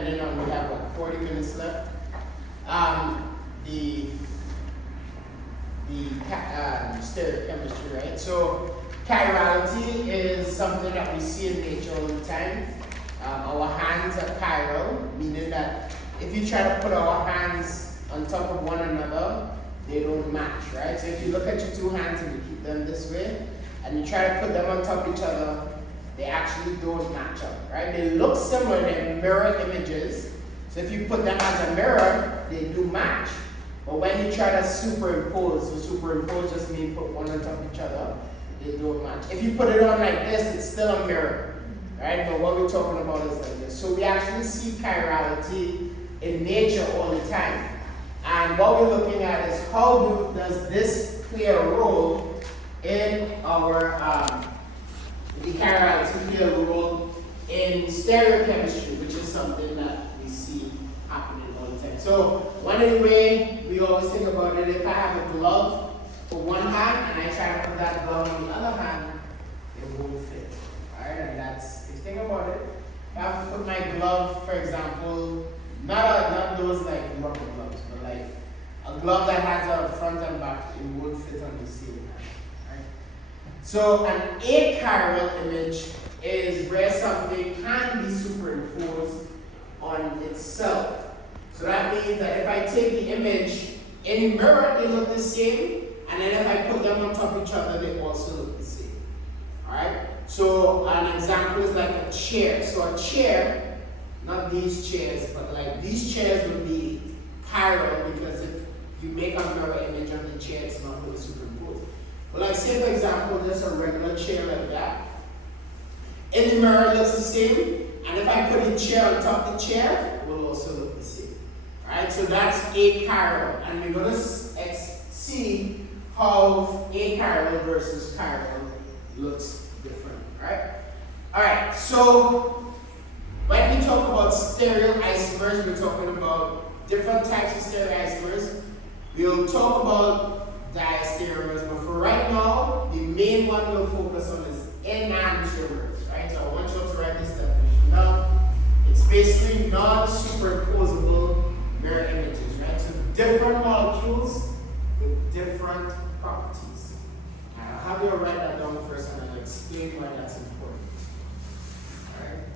depending on, we have what, 40 minutes left. Stereochemistry, right? So chirality is something that we see in nature all the time. Our hands are chiral, meaning that if you try to put our hands on top of one another, they don't match, right? So if you look at your two hands and you keep them this way, and you try to put them on top of each other, they actually don't match up, right? They look similar, they're mirror images. So if you put them as a mirror, they do match. But when you try to superimpose, so superimpose just means put one on top of each other, they don't match. If you put it on like this, it's still a mirror, right? But what we're talking about is like this. So we actually see chirality in nature all the time. And what we're looking at is how does this play a role in our, the chirality play a role in stereochemistry, which is something that we see happening all the time. So one of the way we always think about it, if I have a glove for one hand and I try to put that glove on the other hand, it won't fit. Alright, and that's, if you think about it, if I have to put my glove, for example, not those like rubber gloves, but like a glove that has a front and back, it won't fit on the same hand. Right? So an achiral image is where something can be superimposed on itself. So that means that if I take the image in mirror, they look the same, and then if I put them on top of each other, they also look the same. Alright? So an example is like a chair. So a chair, not these chairs, but like these chairs would be chiral because if you make a mirror image of the chair, it's not really superimposed. But like say for example, there's a regular chair like that. In the mirror it looks the same, and if I put the chair on top of the chair, it will also look the same. Alright, so that's achiral, and we're going to see how achiral versus chiral looks different. Alright, so when we talk about stereoisomers, we're talking about different types of stereoisomers. We'll talk about diastereomers, but for right now, the main one we'll focus on is enantiomers, right? So I want you to write this definition down. It's basically non-superimposable mirror images, right? So different molecules with different properties. I'll have you write that down first and I'll explain why that's important. Alright?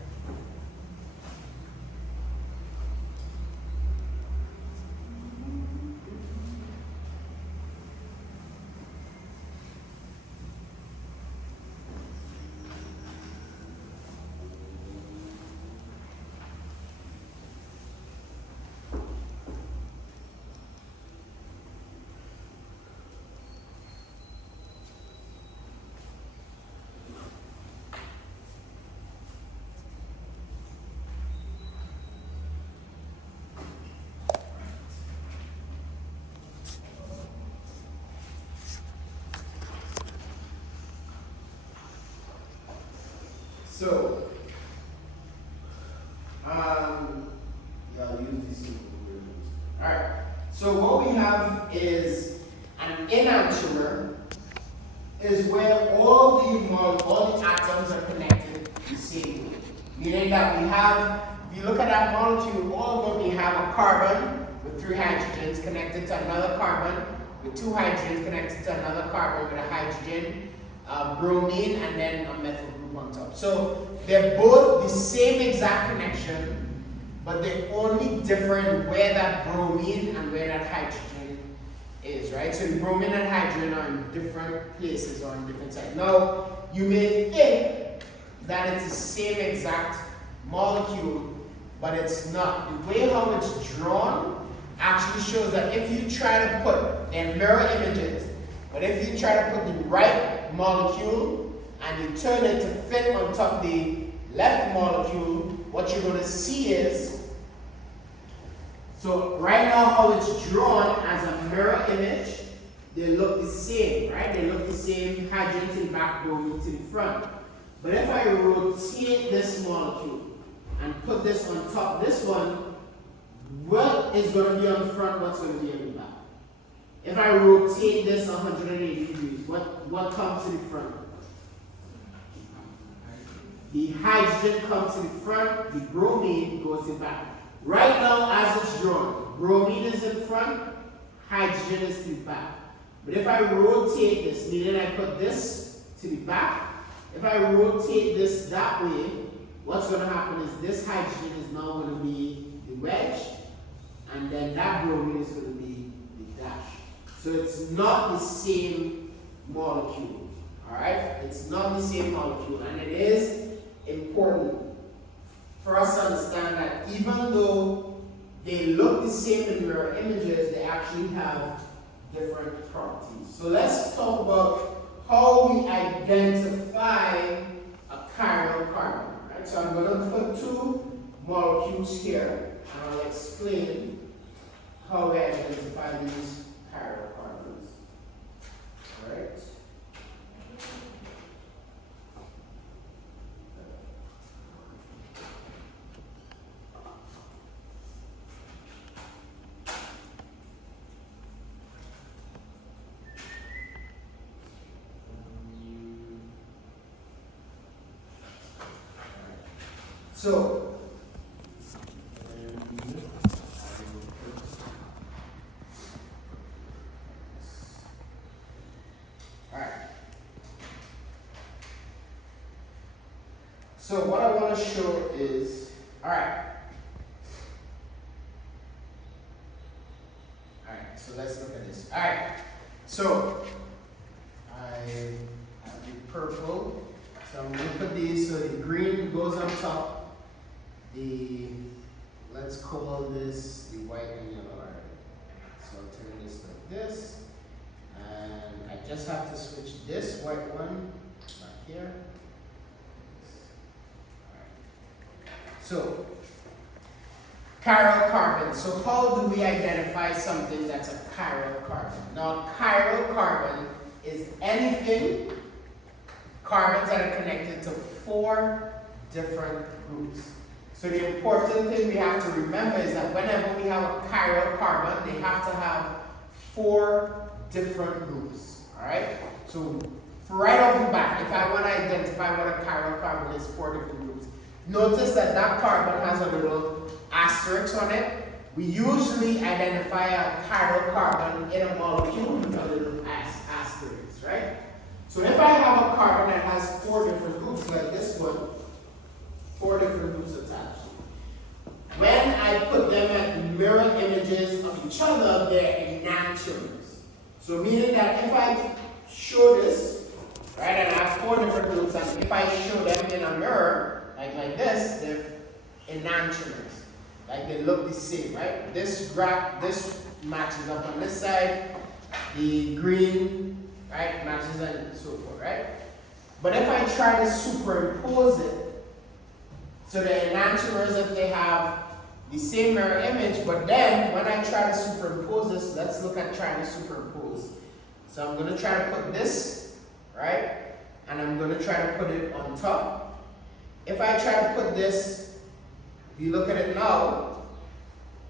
So, I'll use these simple words. Alright, so what we have is an enantiomer is where all the atoms are connected the same way. Meaning that we have, if you look at that molecule, all of them, we have a carbon with 3 hydrogens connected to another carbon with 2 hydrogens connected to another carbon with a hydrogen, bromine, and then a methyl group on top. So they're both the same exact connection, but they're only different where that bromine and where that hydrogen is, right? So the bromine and hydrogen are in different places or on different sides. Now, you may think that it's the same exact molecule, but it's not. The way how it's drawn actually shows that if you try to put, they're mirror images, but if you try to put the right molecule and you turn it to fit on top the left molecule, what you're going to see is, so right now how it's drawn as a mirror image, they look the same, right? They look the same, hydrogens in back, bromides in front. But if I rotate this molecule and put this on top, this one, what is going to be on the front, what's going to be on the back? If I rotate this 180 degrees, what comes to the front? the hydrogen comes to the front, the bromine goes in back. Right now, as it's drawn, bromine is in front, hydrogen is to the back. But if I rotate this, meaning I put this to the back, if I rotate this that way, what's going to happen is this hydrogen is now going to be the wedge, and then that bromine is going to be the dash. So it's not the same molecule, all right? It's not the same molecule, and it is important for us to understand that even though they look the same in mirror images, they actually have different properties. So let's talk about how we identify a chiral carbon. Right? So I'm going to put two molecules here, and I'll explain how we identify these chiral carbons. All right? So, alright. So what I want to show is, alright, so let's look at this. Alright, so I have the purple, so I'm going to put these, so the green goes on top. Let's call this the white and yellow. Alright. So I'll turn this like this. And I just have to switch this white one back here. Alright. So, chiral carbon. So how do we identify something that's a chiral carbon? Now, chiral carbon is anything, carbons that are connected to 4 different groups. So the important thing we have to remember is that whenever we have a chiral carbon, they have to have 4 different groups. Alright? So right off the bat, if I want to identify what a chiral carbon is, 4 different groups. Notice that that carbon has a little asterisk on it. We usually identify a chiral carbon in a molecule with a little asterisk, right? So if I have a carbon that has 4 different groups, like this one, 4 different groups attached. When I put them at mirror images of each other, they're enantiomers. So meaning that if I show this, right, and I have 4 different groups, and if I show them in a mirror, like this, they're enantiomers. Like they look the same, right? This matches up on this side, the green, right, matches and so forth, right? But if I try to superimpose it, so the enantiomers, if they have the same mirror image, but then when I try to superimpose this, let's look at trying to superimpose. So I'm going to try to put this, right? And I'm going to try to put it on top. If I try to put this, if you look at it now,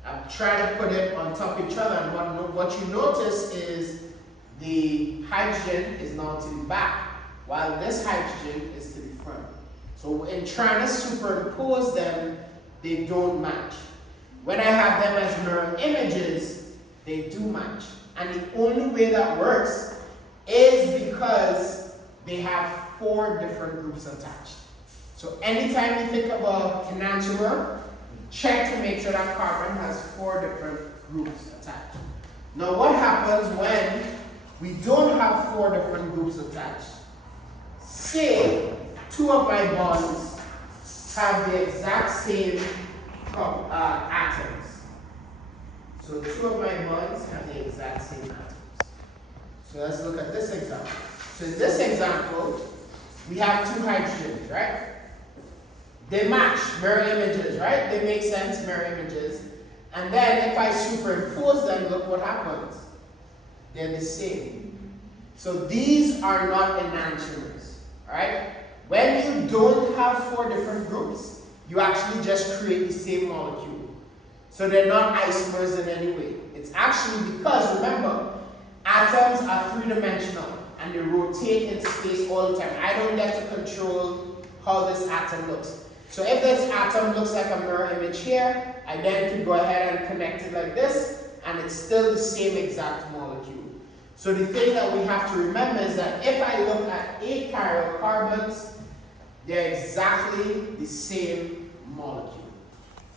I'm trying to put it on top of each other, and what you notice is the hydrogen is now to the back, while this hydrogen is to the front. So in trying to superimpose them, they don't match. When I have them as mirror images, they do match. And the only way that works is because they have 4 different groups attached. So anytime you think about an enantiomer, check to make sure that carbon has 4 different groups attached. Now what happens when we don't have 4 different groups attached? Say 2 of my bonds have the exact same atoms. So 2 of my bonds have the exact same atoms. So let's look at this example. So in this example, we have 2 hydrogens, right? They match, mirror images, right? They make sense, mirror images. And then if I superimpose them, look what happens. They're the same. So these are not enantiomers, right? When you don't have 4 different groups, you actually just create the same molecule. So they're not isomers in any way. It's actually because, remember, atoms are 3-dimensional and they rotate in space all the time. I don't get to control how this atom looks. So if this atom looks like a mirror image here, I then could go ahead and connect it like this, and it's still the same exact molecule. So the thing that we have to remember is that if I look at achiral carbons, they're exactly the same molecule.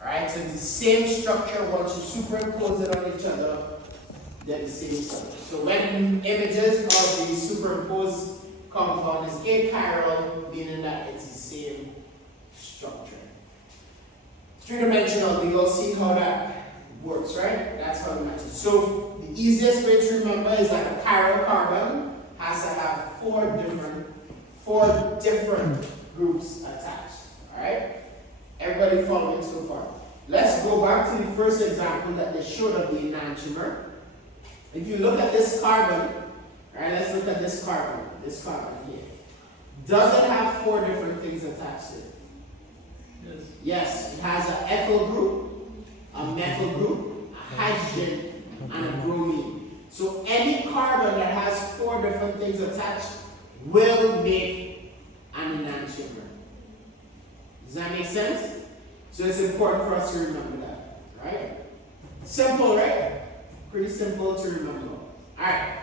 Alright, so it's the same structure. Once you superimpose it on each other, they're the same structure. So when images of the superimposed compound is achiral, meaning that it's the same structure. Three-dimensional, you'll see how that works, right? That's how it matches. So the easiest way to remember is that a chiral carbon has to have four different groups attached. Alright? Everybody following so far? Let's go back to the first example that they showed of the enantiomer. If you look at this carbon, alright, let's look at this carbon here. Does it have four different things attached to it? Yes, it has an ethyl group, a methyl group, a hydrogen, and a bromine. So any carbon that has four different things attached will make an enantiomer. Does that make sense? So it's important for us to remember that, right? Simple, right? Pretty simple to remember. Alright.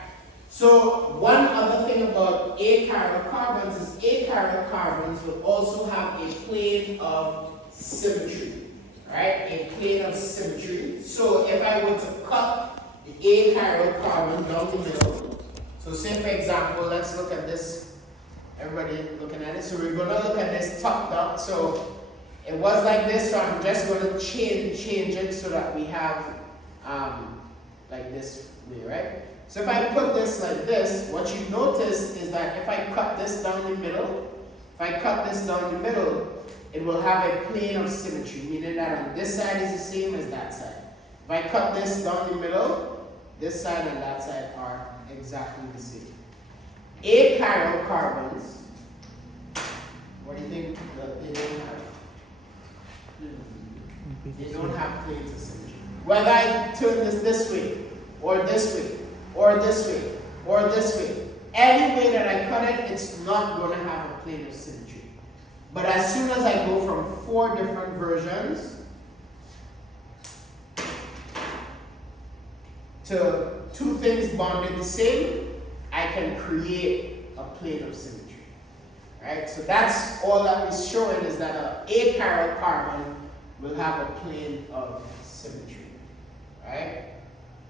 So one other thing about achiral carbons is achiral carbons will also have a plane of symmetry. Right? A plane of symmetry. So if I were to cut the achiral carbon down the middle, so say for example, let's look at this. Everybody looking at it. So we're going to look at this top dot. So it was like this, so I'm just going to change it so that we have like this way, right? So if I put this like this, what you notice is that if I cut this down the middle, it will have a plane of symmetry, meaning that on this side is the same as that side. If I cut this down the middle, this side and that side are exactly the same. Achiral carbons, what do you think that they don't have? They don't have planes of symmetry. Whether I turn this way, or this way, or this way, or this way, any way that I cut it, it's not going to have a plane of symmetry. But as soon as I go from four different versions to two things bonded the same, I can create a plane of symmetry. Right? So that's all that is showing, is that an achiral carbon will have a plane of symmetry. Right?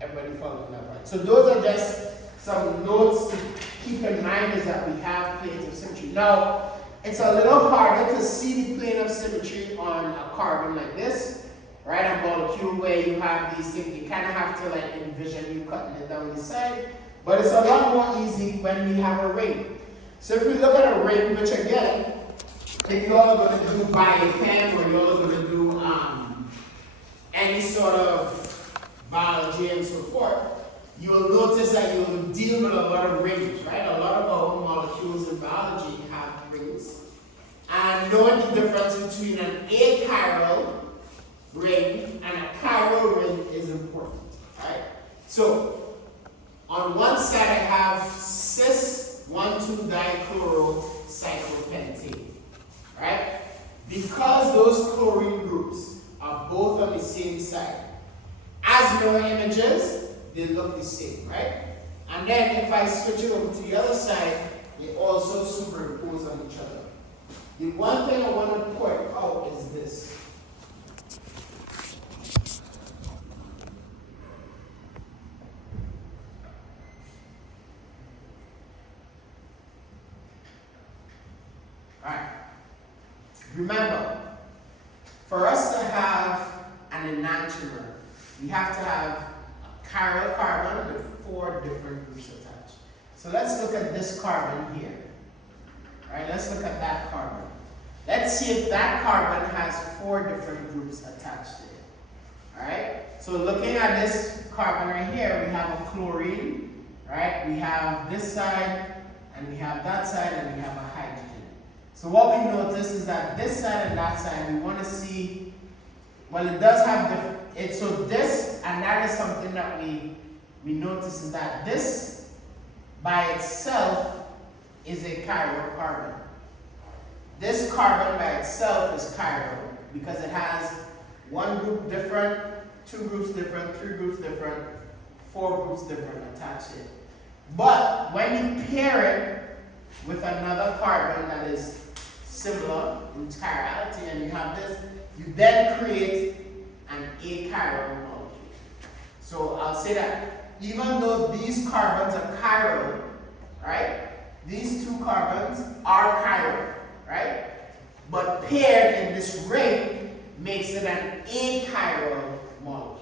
Everybody following that right? So those are just some notes to keep in mind, is that we have planes of symmetry. Now, it's a little harder to see the plane of symmetry on a carbon like this, right? A molecule where you have these things, you kind of have to like envision you cutting it down the side, but it's a lot more easy when we have a ring. So if we look at a ring, which again, if you all are going to do biochem, or you're all going to do any sort of biology and so forth, you will notice that you will deal with a lot of rings, right? A lot of our molecules in biology have rings. And knowing the difference between an achiral ring and a chiral ring is important, right? So, on one side I have cis 1,2-dichlorocyclopentane, right? Because those chlorine groups are both on the same side, as mirror images, they look the same, right? And then if I switch it over to the other side, they also superimpose on each other. The one thing I want to point out is this. Alright. Remember, for us to have an enantiomer, we have to have a chiral carbon with four different groups attached. So let's look at this carbon here. Alright, let's look at that carbon. Let's see if that carbon has four different groups attached to it. Alright, so looking at this carbon right here, we have a chlorine, right? We have this side, and we have that side, and we have a hydrogen. So what we notice is that this side and that side, we want to see, well, it does have different, so this, and that is something that we notice, is that this by itself is a chiral carbon. this carbon by itself is chiral because it has one group different, two groups different, three groups different, four groups different attached to it. But when you pair it with another carbon that is similar in chirality and you have this, you then create an achiral molecule. So I'll say that even though these carbons are chiral, right? These two carbons are chiral, right? But paired in this ring makes it an achiral molecule,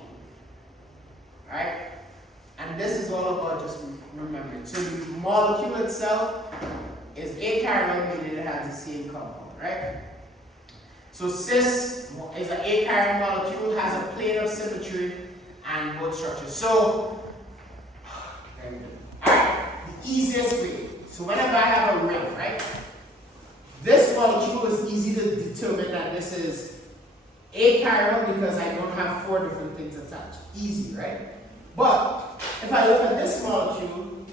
right? And this is all about just remembering. So the molecule itself is achiral, meaning it has the same compound, right? So cis is an achiral molecule, has a plane of symmetry and both structures. So, alright, the easiest way. So whenever I have a ring, right? This molecule is easy to determine that this is achiral because I don't have four different things attached. Easy, right? But if I look at this molecule,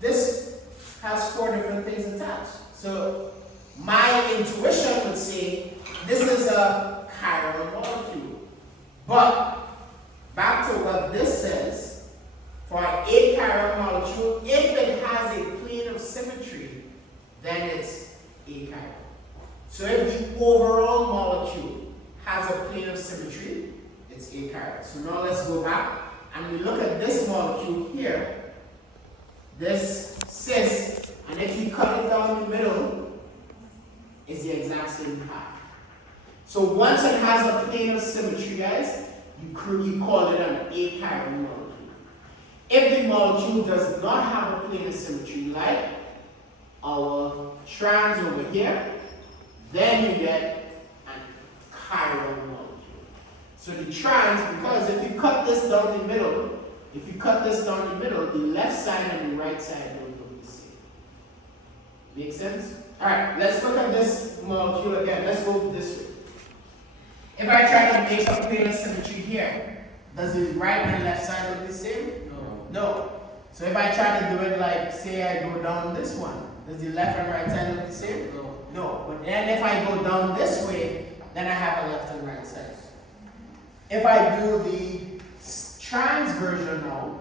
this has four different things attached. So my intuition would say this is a chiral molecule. But back to what this says, for an achiral molecule, if it has a plane of symmetry, then it's achiral. So if the overall molecule has a plane of symmetry, it's achiral. So now let's go back and we look at this molecule here, this cis, and if you cut it down the middle, it's the exact same path. So once it has a plane of symmetry, guys, you call it an achiral molecule. If the molecule does not have a plane of symmetry, like our trans over here, then you get an chiral molecule. So the trans, because if you cut this down the middle, the left side and the right side don't look the same. Make sense? Alright, let's look at this molecule again. Let's go this way. If I try to make a plane of symmetry here, does the right and left side look the same? No. So if I try to do it like, say I go down this one, does the left and right side look the same? No. But then if I go down this way, then I have a left and right side. If I do the trans version now,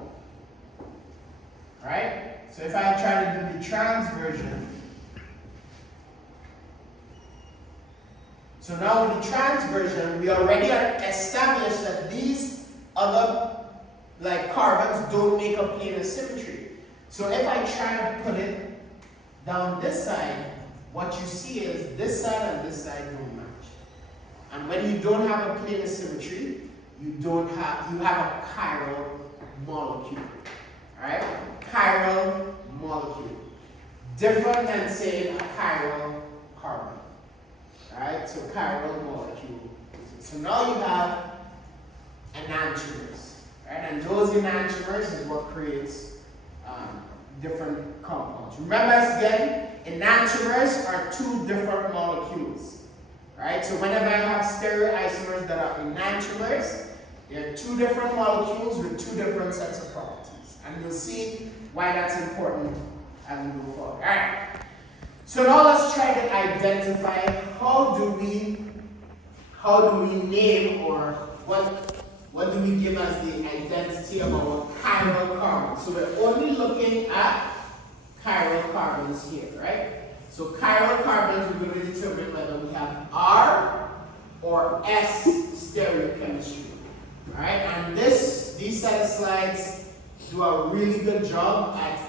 right? So if I try to do the trans version, so now with the trans version, we already established that these other carbons don't make a plane of symmetry. So if I try to put it down this side, what you see is this side and this side don't match. And when you don't have a plane of symmetry, you have a chiral molecule. Alright? Chiral molecule. Different than saying a chiral carbon. Alright? So chiral molecule. So now you have enantiomers. Right? And those enantiomers is what creates different compounds. Remember again, enantiomers are two different molecules. Right? So whenever I have stereoisomers that are enantiomers, they're two different molecules with two different sets of properties. And you'll see why that's important as we go forward. Alright. So now let's try to identify how do we name, or what do we give as the identity of our chiral carbons. So we're only looking at chiral carbons here, right? So chiral carbons, we're going to determine whether we have R or S stereochemistry. Alright, and these set of slides do a really good job at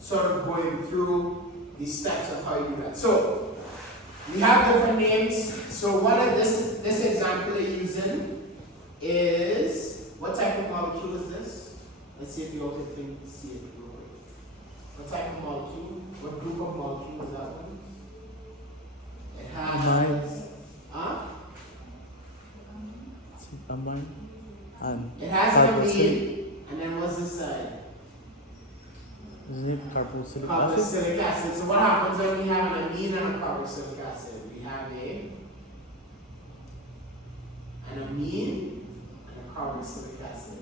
sort of going through the steps of how you do that. So we have different names. So one of this example they're using is, what type of molecule is this? Let's see if you all can see it. What type of molecule? What group of molecule is that one? It has it has an amine, and then what's this side? Isn't it carboxylic acid? Carboxylic acid. So what happens when we have an amine and a carboxylic acid? We have an amine and a carboxylic acid.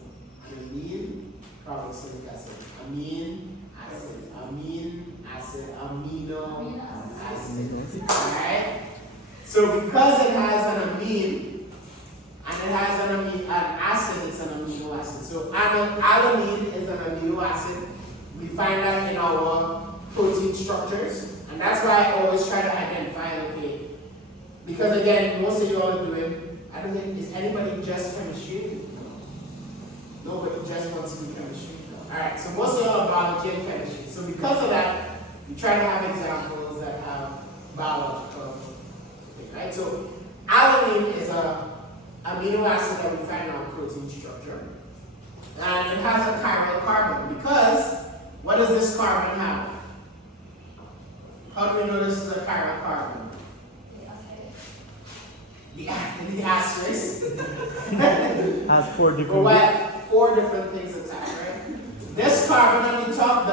An amine, carboxylic acid. Amine, acid. Amine, acid. Amino, acid. Alright? So because it has an amine, and it has an acid, it's an amino acid. So alanine is an amino acid. We find that in our protein structures. And that's why I always try to identify, okay, because again, most of you all are doing, I don't think, is anybody just chemistry? Nobody just wants to do chemistry. Alright, so most of y'all are biology and chemistry. So because of that, we try to have examples that have biological, right? So alanine is a amino acid that we find in our protein structure. And it has a chiral carbon because what does this carbon have? How do we know this is a chiral carbon? The asterisk. Has 4 different. Or what? 4 different things attached, right? This carbon on the top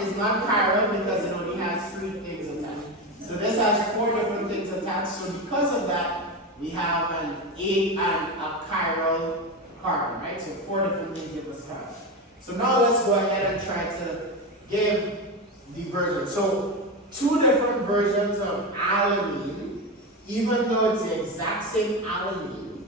is not chiral because it only has 3 things attached. So this has 4 different things attached. So because of that, we have a chiral carbon, right? So 4 different things give us chiral. So now let's go ahead and try to give the version. So 2 different versions of alanine, even though it's the exact same alanine,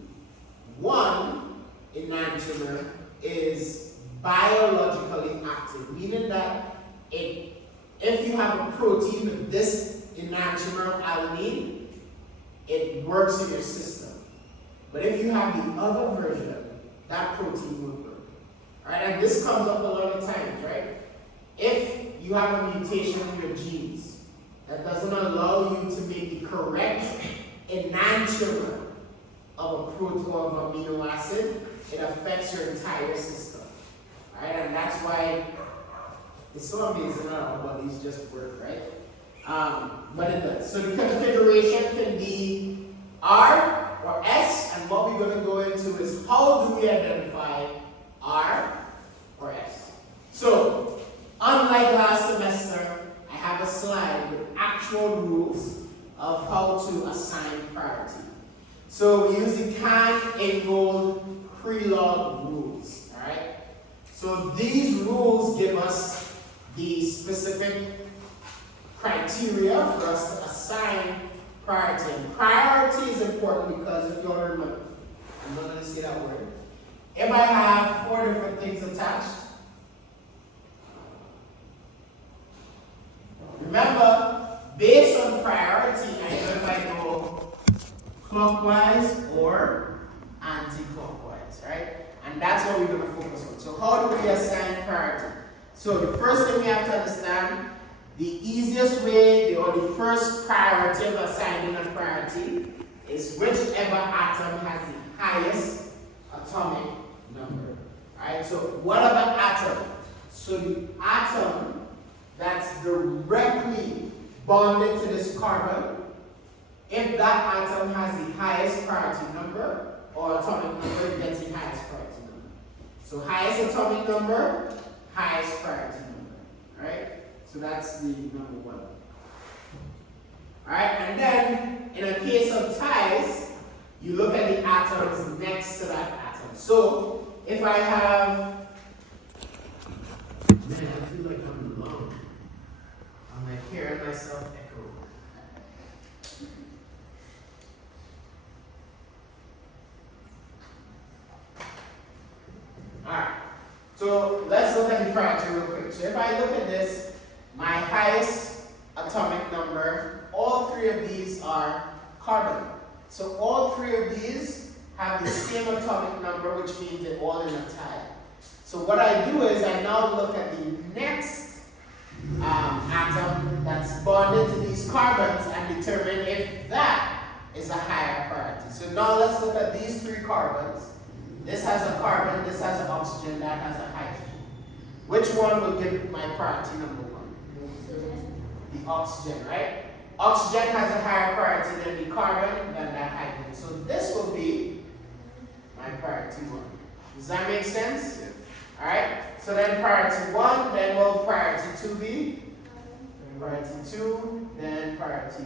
one enantiomer is biologically active, meaning that if you have a protein with this enantiomer of alanine, it works in your system. But if you have the other version, that protein won't work. Alright, and this comes up a lot of times, right? If you have a mutation in your genes that doesn't allow you to make the correct enantiomer of a protein of amino acid, it affects your entire system. Alright, and that's why it's so amazing how our bodies just work, right? But it does. So the configuration can be R or S, and what we're going to go into is how do we identify R or S. So, unlike last semester, I have a slide with actual rules of how to assign priority. So we use the Kahn-Ingold Krylov rules. Alright? So these rules give us the specific criteria for us to assign priority. And priority is important because if you all remember, I'm not going to say that word. If I have 4 different things attached, remember, based on priority, I know if I go clockwise or anti-clockwise, right? And that's what we're going to focus on. So how do we assign priority? So the first thing we have to understand, the easiest way, or the first priority of assigning a priority is whichever atom has the highest atomic number. Alright, so whatever atom, so the atom that's directly bonded to this carbon, if that atom has the highest priority number or atomic number, it gets the highest priority number. So highest atomic number, highest priority number. Alright? So that's the number 1. Alright, and then in a case of ties, you look at the atoms next to that atom. So if I have, man, I feel like I'm alone. I'm like hearing myself echo. Alright, so let's look at the priority real quick. So if I look at this, my highest atomic number, all 3 of these are carbon. So all 3 of these have the same atomic number, which means they're all in a tie. So what I do is I now look at the next atom that's bonded to these carbons and determine if that is a higher priority. So now let's look at these 3 carbons. This has a carbon, this has an oxygen, that has a hydrogen. Which one will give my priority number 1? The oxygen, right? Oxygen has a higher priority than the carbon, than that hydrogen. So this will be my priority 1. Does that make sense? Yeah. Alright? So then priority 1, then will priority 2 be? Priority 2, then priority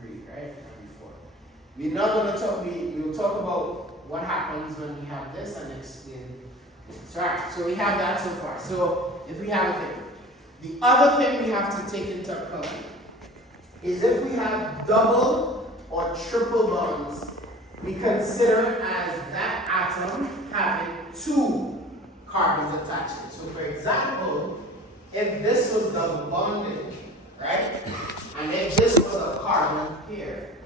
3, right? And 4. We're not going to talk, we will talk about what happens when we have this and explain. So, alright, so we have that so far. So if we have a thing. The other thing we have to take into account is if we have double or triple bonds, we consider it as that atom having two carbons attached to it. So for example, if this was double bonded, right, and if this was a carbon here,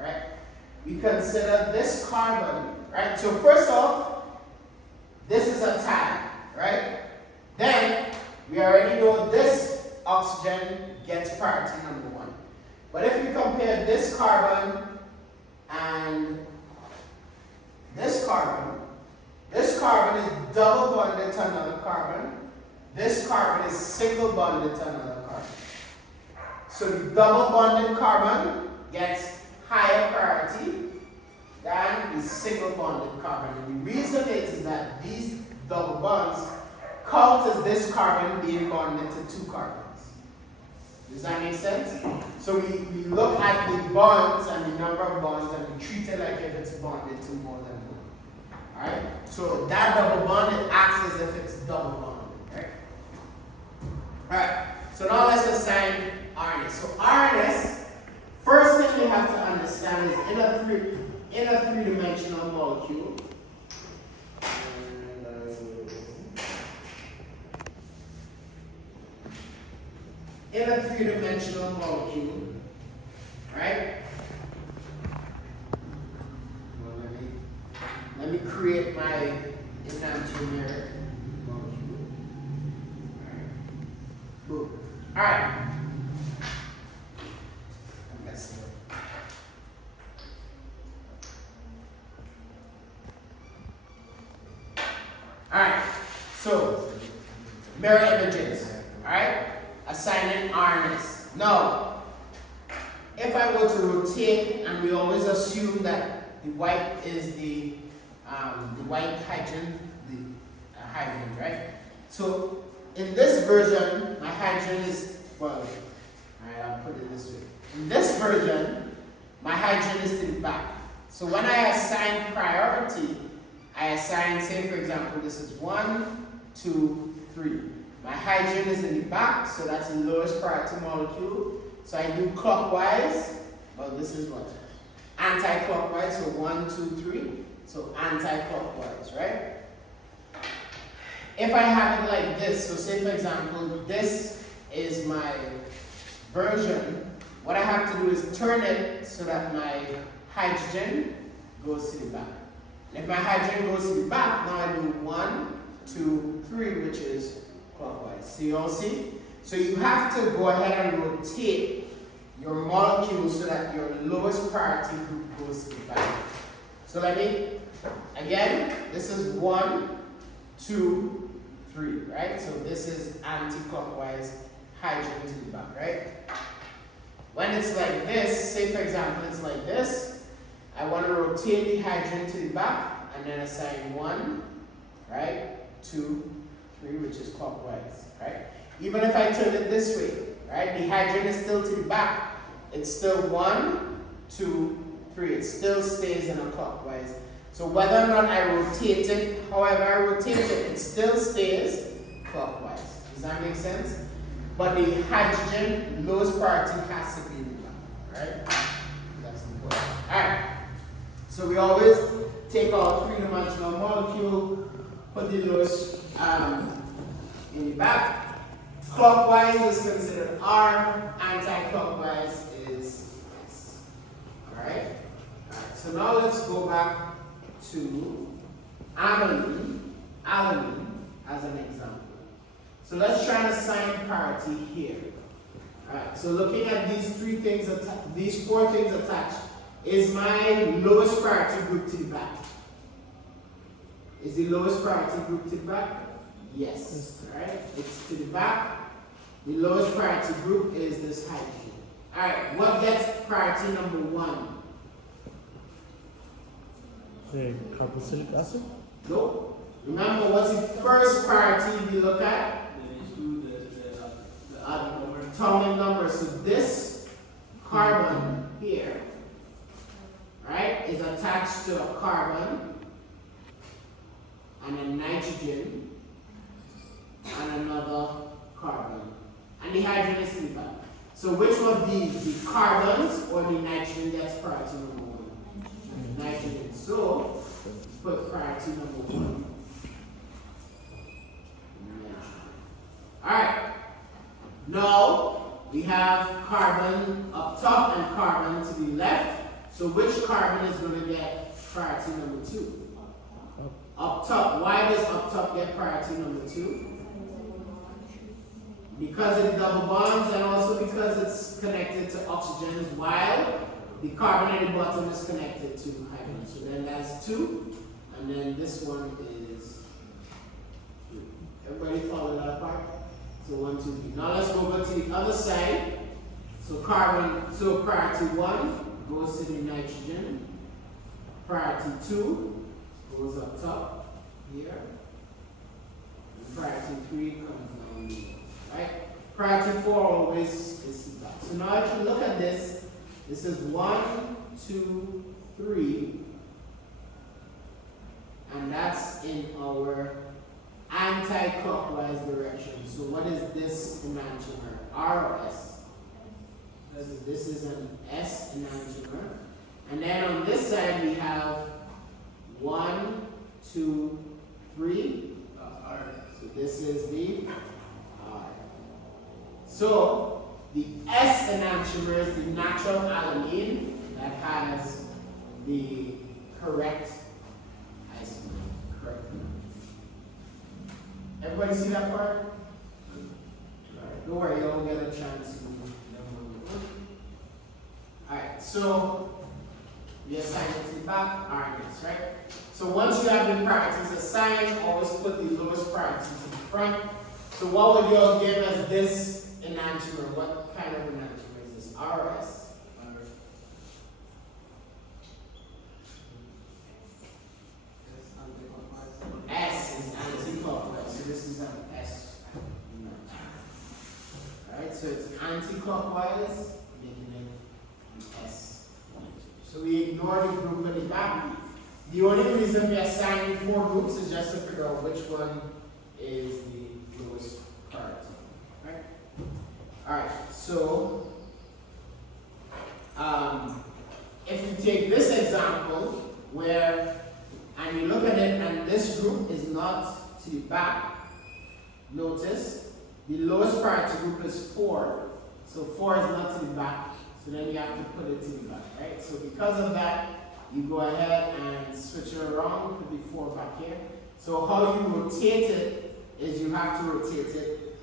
right, we consider this carbon, right, so first off, this is a tag, right, then we already know this oxygen gets priority number 1. But if we compare this carbon and this carbon is double bonded to another carbon, this carbon is single bonded to another carbon. So the double bonded carbon gets higher priority than the single bonded carbon. And the reason is that these double bonds count as this carbon being bonded to 2 carbons. Does that make sense? So we look at the bonds and the number of bonds and we treat it like if it's bonded to more than 1. Alright? So that double bond, it acts as if it's double bonded. Right? Alright, so now let's assign RNS. So RNS, first thing we have to understand is in a three-dimensional molecule. In a three-dimensional molecule, right? Well, let me create my enantiomer molecule. All right. Cool. All right. All right. So mirror images. All right. Assigning RNS. Now, if I were to rotate, and we always assume that the white is the white hydrogen, the hydrogen, right? So in this version, my hydrogen is, well, all right, I'll put it this way. In this version, my hydrogen is to the back. So when I assign priority, I assign, say for example, this is 1, 2, 3. My hydrogen is in the back, so that's the lowest priority molecule. So I do clockwise. Well, this is what? Anti-clockwise, so 1, 2, 3. So anti-clockwise, right? If I have it like this, so say for example, this is my version, what I have to do is turn it so that my hydrogen goes to the back. And if my hydrogen goes to the back, now I do 1, 2, 3, which is clockwise. So you all see? So you have to go ahead and rotate your molecule so that your lowest priority group goes to the back. So let me, again, this is 1, 2, 3, right? So this is anti-clockwise, hydrogen to the back, right? When it's like this, say for example, it's like this, I want to rotate the hydrogen to the back and then assign 1, right? 2, 3, which is clockwise, right? Even if I turn it this way, right? The hydrogen is still to the back. It's still 1, 2, 3. It still stays in a clockwise. So whether or not I rotate it, however I rotate it, it still stays clockwise. Does that make sense? But the hydrogen, lowest priority, has to be in the back, right? That's important. All right. So we always take our three-dimensional molecule, put the lowest in the back. Clockwise is considered R, anti-clockwise is S. Alright? So now let's go back to aniline as an example. So let's try and assign priority here. Alright, so looking at these these 4 things attached, is my lowest priority group to the back? Is the lowest priority group to the back? Yes. Alright, it's to the back. The lowest priority group is this hydrogen. Alright, what gets priority number 1? The carboxylic acid? No. Remember, what's the first priority we look at? The atomic number. So this carbon here, right, is attached to a carbon and a nitrogen and another carbon. And the hydrogen is in the back. So which one of these, the carbons or the nitrogen that's priority number 1? Nitrogen. So put priority number 1. Alright. Now we have carbon up top and carbon to the left. So which carbon is going to get priority number 2? Up top. Why does up top get priority number 2? Because of the double bonds and also because it's connected to oxygens while the carbon at the bottom is connected to hydrogen. So then that's 2. And then this one is 3. Everybody follow that part? So 1, 2, 3. Now let's go over to the other side. So carbon, so priority 1 goes to the nitrogen. Priority 2 goes up top here. And priority 3 comes down here. Right? Priority 4 always is the back. So now if you look at this, this is 1, 2, 3. And that's in our anti-clockwise direction. So what is this enantiomer? R or S? This is an S enantiomer. And then on this side we have 1, 2, 3. R. So this is the R. So the S enantiomer is the natural alanine that has the correct isomer. Correct. Everybody see that part? Don't worry, you'll get a chance to. Alright, so we assign it to the back, RNS, right? So once you have the priorities assigned, always put the lowest priority to the front. So what would you all give as this enantiomer? What kind of enantiomer is this? RS? S is anti-clockwise, so this is an S enantiomer. Alright, so it's anti-clockwise, making it an S enantiomer. So we ignore the group at the back. The only reason we assign 4 groups is just to figure out which one is the lowest priority. Right? Alright, so if you take this example where, and you look at it and this group is not to the back, notice the lowest priority group is 4. So 4 is not to the back, so then you have to put it to the back, right? So because of that, you go ahead and switch it around, put the 4 back here. So how you rotate it is you have to rotate it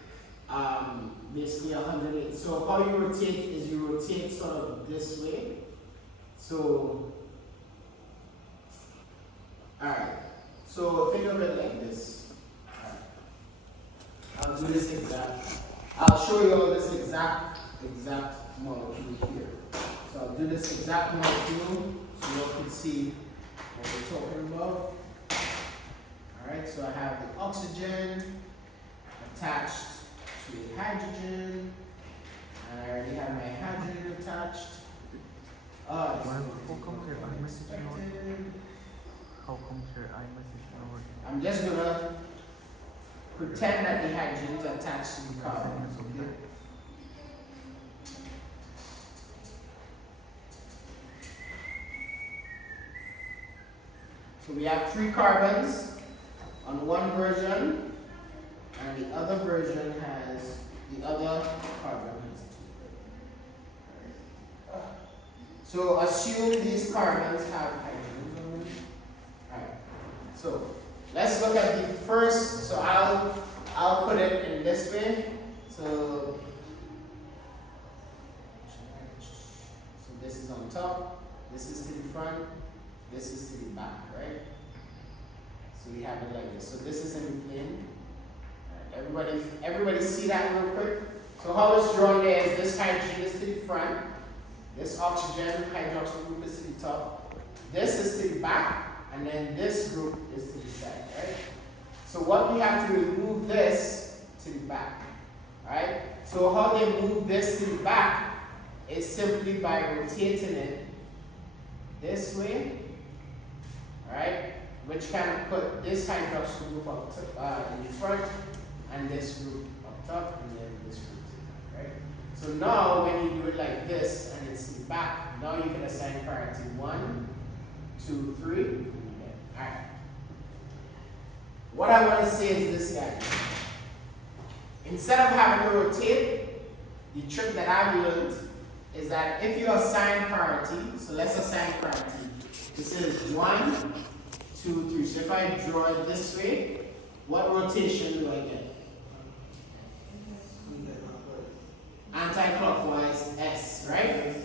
basically 180. So how you rotate is you rotate sort of this way. So, alright. So think of it like this. I'll do this exact. I'll show you all this exact molecule here. So I'll do this exact molecule so you all can see what we're talking about. Alright, so I have the oxygen attached to the hydrogen, and I already have my hydrogen attached. How come your iMessage not working? How come your iMessage not working? I'm just gonna pretend that the hydrogen is attached to the carbon. So we have 3 carbons on one version, and the other version has, the other carbon has 2. So assume these carbons have hydrogens on them. Alright. So let's look at the first, so I'll put it in this way. So this is on top, this is to the front, this is to the back, right? So we have it like this. So this is in the plane. Right, everybody see that real quick? So how it's drawn there is this hydrogen is to the front, this oxygen hydroxyl group is to the top, this is to the back, and then this group is to the side, right? So what we have to do is move this to the back, right? So how they move this to the back is simply by rotating it this way, right? Which kind of put this hydroxyl group up in the front, and this group up top, and then this group, right? So now when you do it like this and it's back, now you can assign priority 1, 2, 3. Alright. What I want to say is this, guys. Instead of having to rotate, the trick that I've learned is that if you assign priority, so let's assign priority. This is 1, 2, 3. So if I draw it this way, what rotation do I get? Anti-clockwise S, right?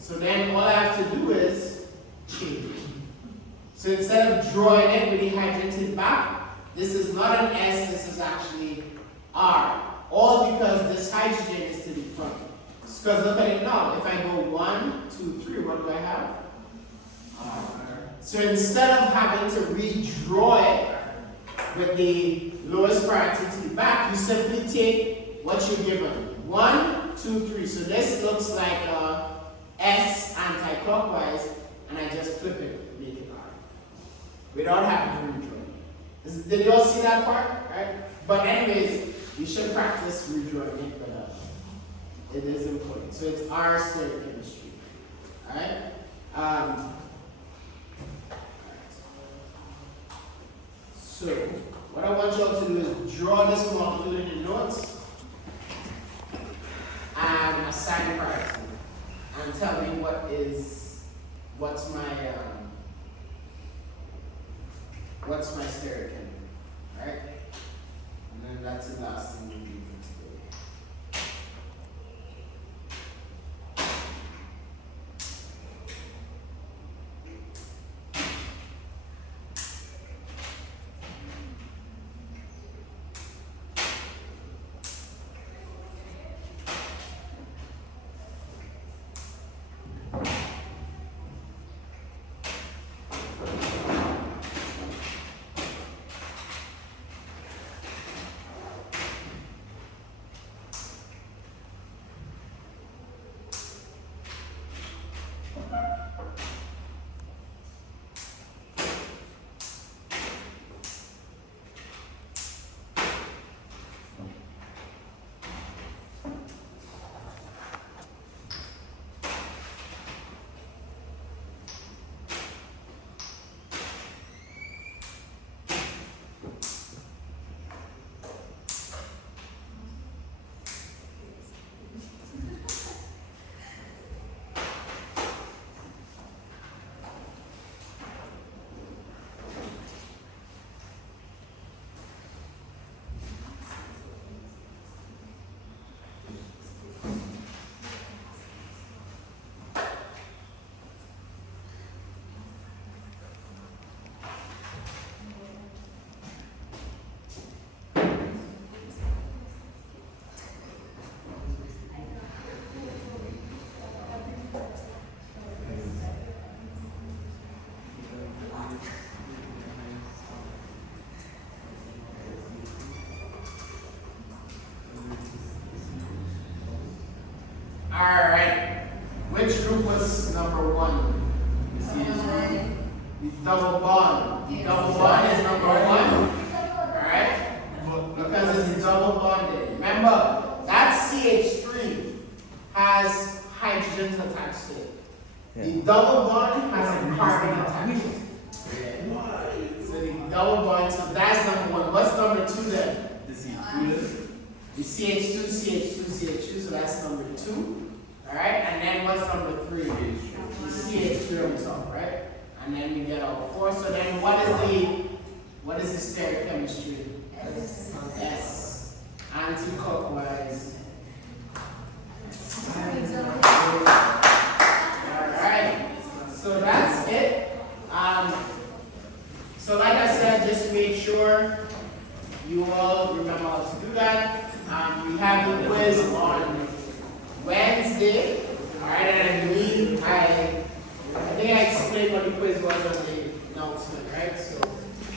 So then all I have to do is change. So instead of drawing it with the hydrogen tip back, this is not an S, this is actually R. All because this hydrogen is to the front. Because look at it now. If I go 1, 2, 3, what do I have? R. So instead of having to redraw it with the lowest priority to the back, you simply take what you're given. 1, 2, 3. So this looks like S anti-clockwise, and I just flip it, make it R. Without having to redraw it. Did you all see that part? Right? But anyways, you should practice redrawing it, but it is important. So it's R stereochemistry. Alright? So what I want you all to do is draw this molecule in your notes and assign priority. And tell me what's my stereochem. Alright? And then that's the last thing we do for today. Alright. Which group was number 1? You see this group? The double bond. The double bond is number 1. Alright? Because it's double bonded. Remember, that CH3 has hydrogens attached to it. The double bond has a carbon attached to it. So the double bond, so that's number 1. What's number 2 then? The CH2, CH2, CH2, so that's number 2. Alright, and then what's number 3? The CH3 on top, right? And then we get our 4. So then what is the stereochemistry? S. Anti-clockwise. Alright, so that's it. So like I said, just make sure you all remember how to do that. We have the quiz on Wednesday. Alright, and I believe I think I explained what the quiz was on the announcement.